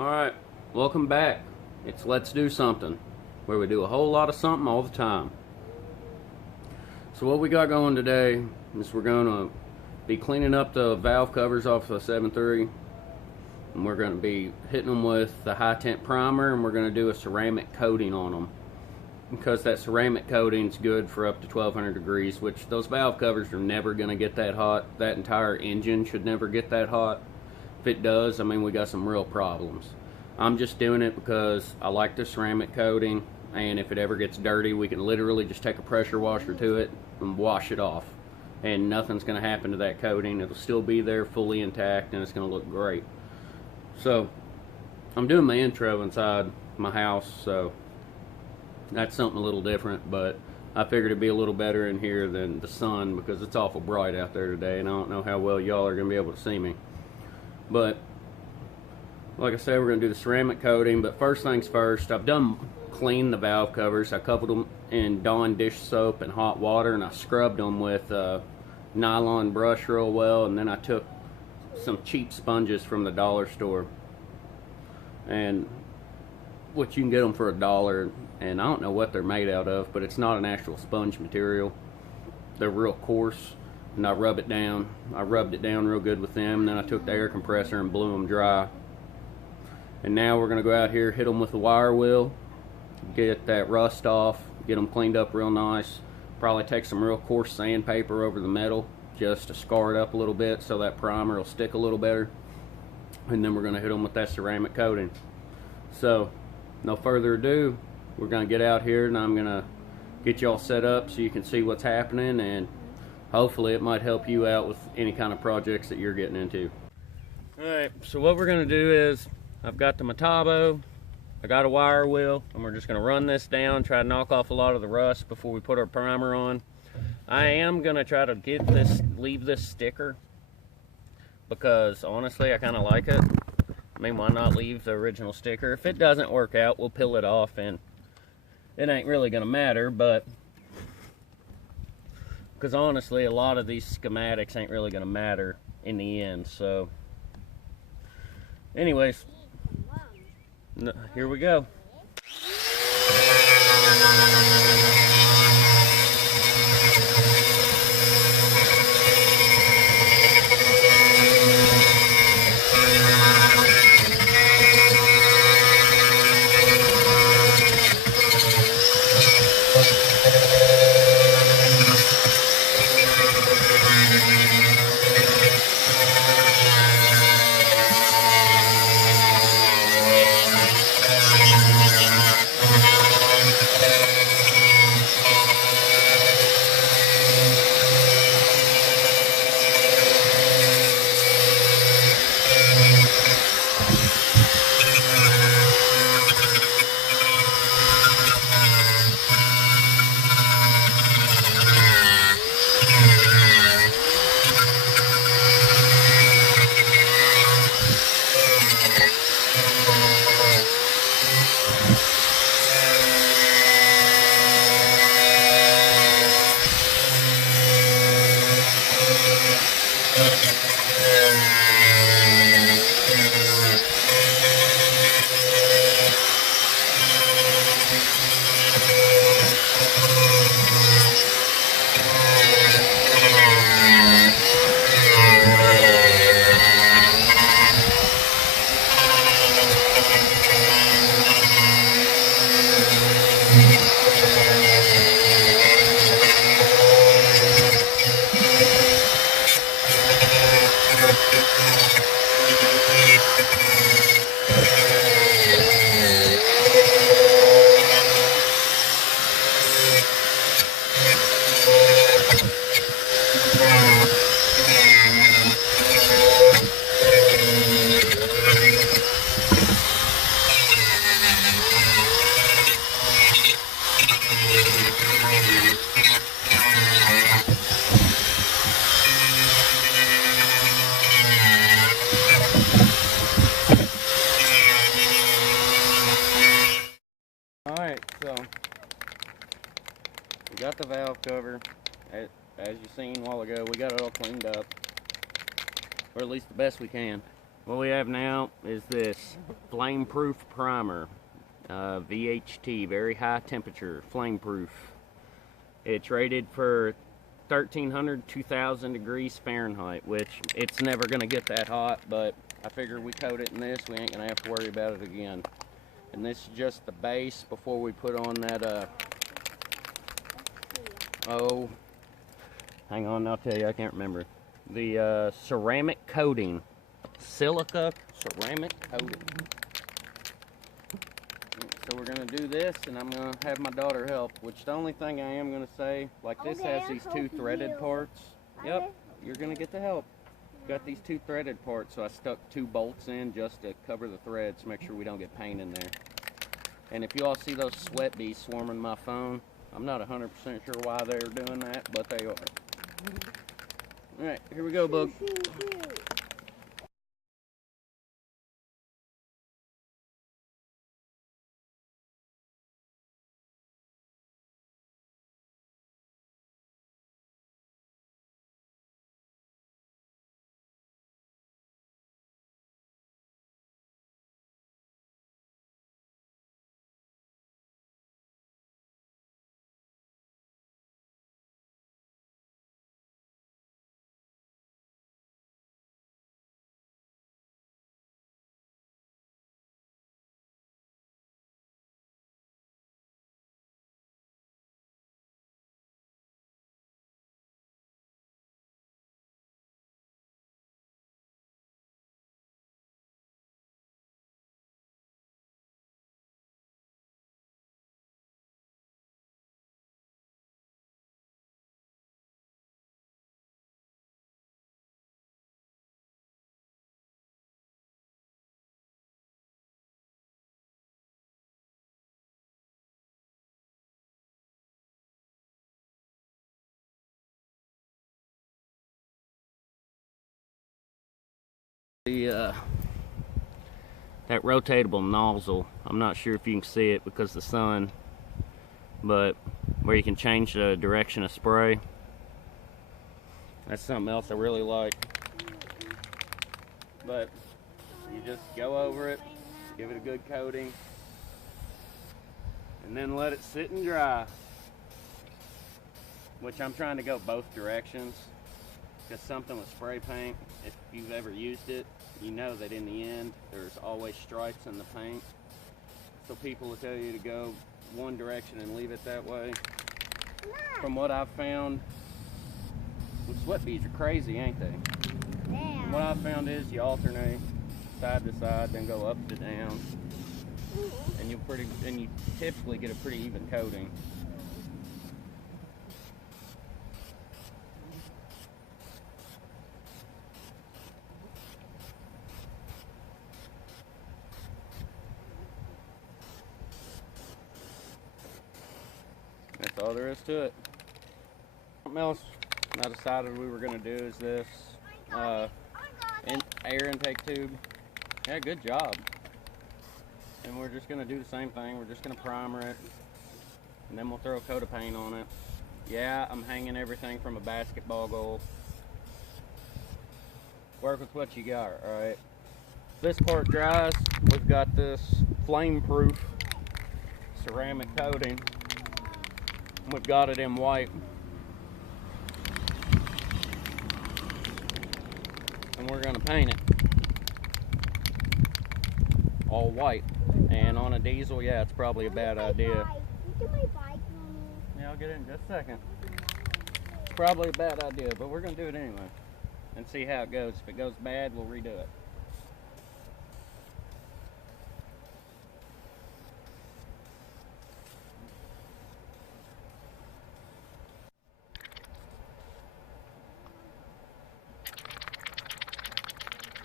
Alright, welcome back. It's Let's Do Something, where we do a whole lot of something all the time. So what we got going today is we're going to be cleaning up the valve covers off the 7.3, and we're going to be hitting them with the high temp primer, and we're going to do a ceramic coating on them, because that ceramic coating is good for up to 1200 degrees, which those valve covers are never going to get that hot. That entire engine should never get that hot. If it does, I mean, we got some real problems. I'm just doing it because I like the ceramic coating, and if it ever gets dirty, we can literally just take a pressure washer to it and wash it off, and nothing's going to happen to that coating. It'll still be there fully intact, and it's going to look great. So I'm doing my intro inside my house, so that's something a little different, but I figured it'd be a little better in here than the sun, because it's awful bright out there today, and I don't know how well y'all are going to be able to see me. But like I said, we're going to do the ceramic coating. But first things first, I've done cleaned the valve covers. I covered them in Dawn dish soap and hot water, and I scrubbed them with nylon brush real well, and then I took some cheap sponges from the dollar store, and which you can get them for $1, and I don't know what they're made out of, but it's not an actual sponge material. They're real coarse, and I rub it down. I rubbed it down real good with them, and then I took the air compressor and blew them dry. And now we're going to go out here, hit them with the wire wheel, get that rust off, get them cleaned up real nice. Probably take some real coarse sandpaper over the metal just to scar it up a little bit so that primer will stick a little better. And then we're going to hit them with that ceramic coating. So no further ado, we're going to get out here, and I'm going to get y'all set up so you can see what's happening, and hopefully it might help you out with any kind of projects that you're getting into. Alright, so what we're going to do is, I've got the Metabo, I got a wire wheel, and we're just going to run this down, try to knock off a lot of the rust before we put our primer on. I am going to try to leave this sticker, because honestly I kind of like it. I mean, why not leave the original sticker? If it doesn't work out, we'll peel it off, and it ain't really going to matter, but because honestly, a lot of these schematics ain't really going to matter in the end. So anyways, here we go. Alright, so we got the valve cover. As you seen a while ago, we got it all cleaned up, or at least the best we can. what we have now is this flame-proof primer, VHT, very high temperature, flame-proof. It's rated for 1300, 2000 degrees Fahrenheit, which it's never gonna get that hot, but I figure we coat it in this, we ain't gonna have to worry about it again. And this is just the base before we put on that, oh, hang on, I'll tell you, I can't remember. The ceramic coating, silica ceramic coating. So we're gonna do this, and I'm gonna have my daughter help, which the only thing I am gonna say, like this has these two threaded parts. Yep, you're gonna get the help. Got these two threaded parts, so I stuck 2 bolts in just to cover the threads, make sure we don't get paint in there. And if you all see those sweat bees swarming my phone, I'm not 100% sure why they're doing that, but they are. Alright, here we go, Bug. The that rotatable nozzle, I'm not sure if you can see it because of the sun, but where you can change the direction of spray. That's something else I really like. But you just go over it, give it a good coating, and then let it sit and dry. Which I'm trying to go both directions, because something with spray paint, if you've ever used it, you know that in the end there's always stripes in the paint. So people will tell you to go one direction and leave it that way. From what I've found, sweat bees are crazy, ain't they? Yeah. What I've found is you alternate side to side, then go up to down, and you typically get a pretty even coating. That's all there is to it. Something else I decided we were going to do is this air intake tube. Yeah, good job. And we're just going to do the same thing. We're just going to primer it, and then we'll throw a coat of paint on it. Yeah, I'm hanging everything from a basketball goal. Work with what you got, alright? This part dries. We've got this flame-proof ceramic coating. We've got it in white. And we're going to paint it all white. And on a diesel, yeah, it's probably a bad idea. Yeah, I'll get it in just a second. It's probably a bad idea, but we're going to do it anyway and see how it goes. If it goes bad, we'll redo it.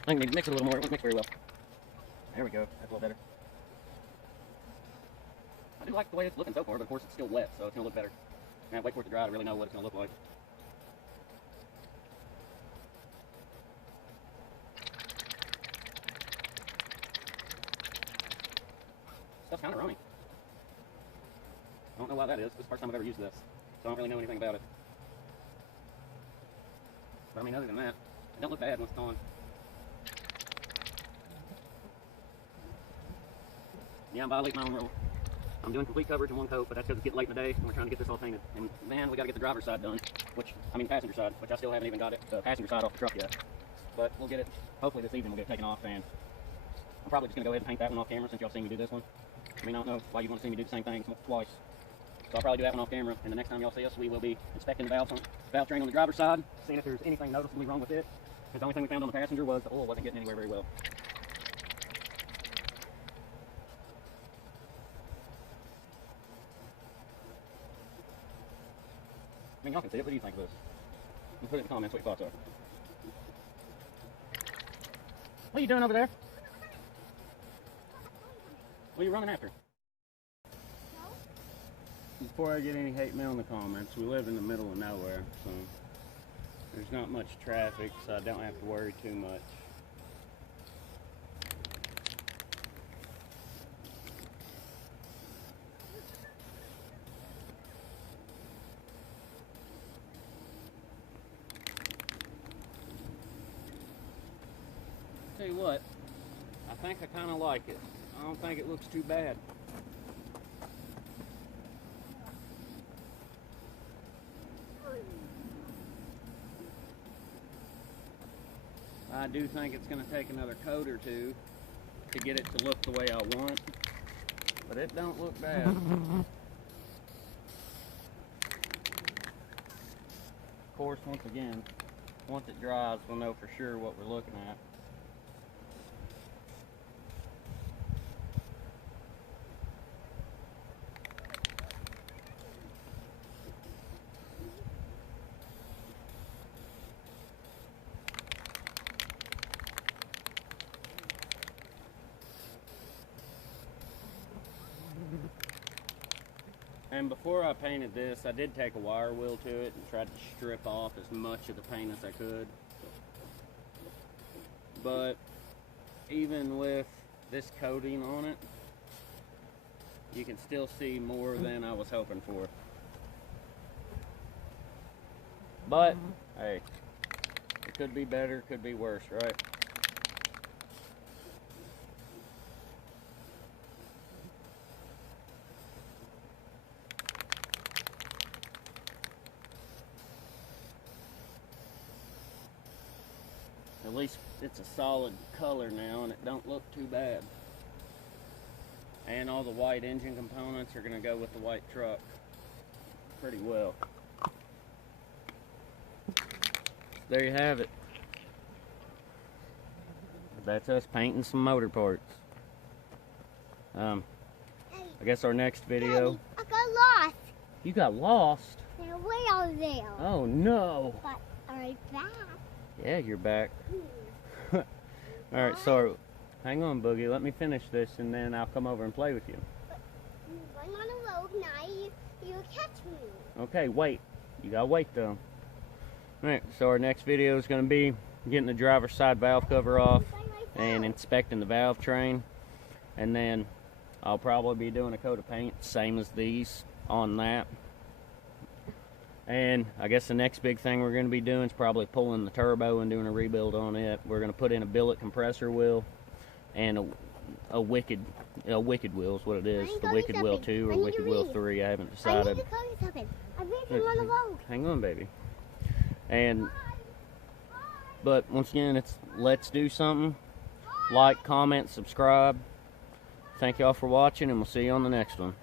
I think we need to mix it a little more. It won't mix very well. There we go. That's a little better. I do like the way it's looking so far, but of course it's still wet, so it's going to look better. Man, wait for it to dry to really know what it's going to look like. Stuff's kind of runny. I don't know why that is. This is the first time I've ever used this, so I don't really know anything about it. But I mean, other than that, it don't look bad once it's on. Yeah, I'm violating my own rule. I'm doing complete coverage in one coat, but that's because it's getting late in the day and we're trying to get this all painted. And man, we got to get the driver's side done, passenger side, which I still haven't even got it, the passenger side off the truck yet. But we'll get it, hopefully this evening we'll get it taken off, and I'm probably just going to go ahead and paint that one off camera since y'all seen me do this one. I mean, I don't know why you want to see me do the same thing twice. So I'll probably do that one off camera, and the next time y'all see us, we will be inspecting the valve train on the driver's side, seeing if there's anything noticeably wrong with it. Because the only thing we found on the passenger was the oil wasn't getting anywhere very well. I mean, y'all can see it. What do you think of this? And put it in the comments what your thoughts are. What are you doing over there? What are you running after? Before I get any hate mail in the comments, we live in the middle of nowhere, so there's not much traffic, so I don't have to worry too much. Tell you what, I think I kind of like it. I don't think it looks too bad. I do think it's going to take another coat or two to get it to look the way I want, but it don't look bad. Of course, once again, once it dries, we'll know for sure what we're looking at. And before I painted this, I did take a wire wheel to it and tried to strip off as much of the paint as I could. But even with this coating on it, you can still see more than I was hoping for. But, hey, it could be better, could be worse, right? At least it's a solid color now and it don't look too bad. And all the white engine components are going to go with the white truck pretty well. There you have it. That's us painting some motor parts. I guess our next video... Daddy, I got lost. You got lost? They're way out there. Oh no. But I'm back. Yeah, you're back. Alright, so hang on, Boogie. Let me finish this and then I'll come over and play with you. But I'm on the road now. You catch me. Okay, wait. You gotta wait though. Alright, so our next video is going to be getting the driver's side valve cover off and inspecting the valve train. And then I'll probably be doing a coat of paint, same as these, on that. And I guess the next big thing we're going to be doing is probably pulling the turbo and doing a rebuild on it. We're going to put in a billet compressor wheel and a wicked wheel is what it is. The wicked wheel 2 or wicked wheel 3. I haven't decided. I need to tell you something. I'm reading on the road. Hang on, baby. And but once again, it's let's do something. Like, comment, subscribe. Thank y'all for watching, and we'll see you on the next one.